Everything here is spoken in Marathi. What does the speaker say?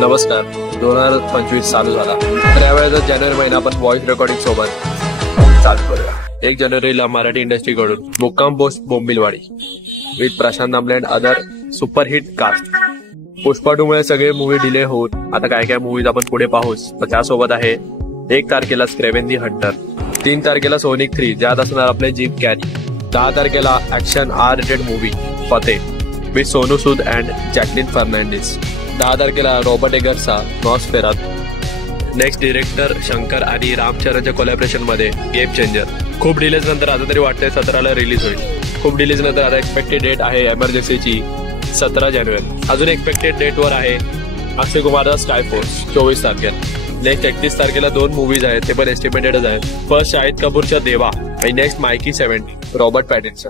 नमस्कार. 2025 चालू झाला तर यावेळेचा जानेवारी महिना आपण व्हॉइस रेकॉर्डिंग सोबत चालू करूया. 1 जानेवारीला मराठी इंडस्ट्रीकडून मुक्काम post Bombilwadi with Prashant Damle and other superhit cast. Pushpa 2 मुळे सगळे मूवी डिले होऊन आता काय काय मूवीज आपण पुढे पाहूच. तर त्यासोबत आहे 1 तारखेला स्क्रेवेन दी हंटर, 3 तारखेला सोनिक 3 ज्यात असणार आपले जिम कॅरी, 10 तारखेला action R rated movie Fateh with Sonu Sood and Jacqueline Fernandez, 10 तारखेला रॉबर्ट एगर्सचा नॉसफेरात. नेक्स्ट डिरेक्टर शंकर आणि रामचरणच्या कोलॅबरेशन मध्ये गेम चेंजर. खूप डिलेज नंतर आता तरी वाटतंय 17ला रिलीज होईल. खूप डिलेज नंतर आता एक्सपेक्टेड डेट आहे एमर्जन्सीची 17 जानेवारी. अजून एक्सपेक्टेड डेटवर आहे अक्षय कुमारचा स्काय फोर्स 24 तारखेला. नेक्स्ट 31 तारखेला 2 मूवीज आहेत, ते पण एस्टिमेटेडच आहेत. फर्स्ट शाहिद कपूरच्या देवा आणि नेक्स्ट मायकी 7 रॉबर्ट पॅटिन्सन.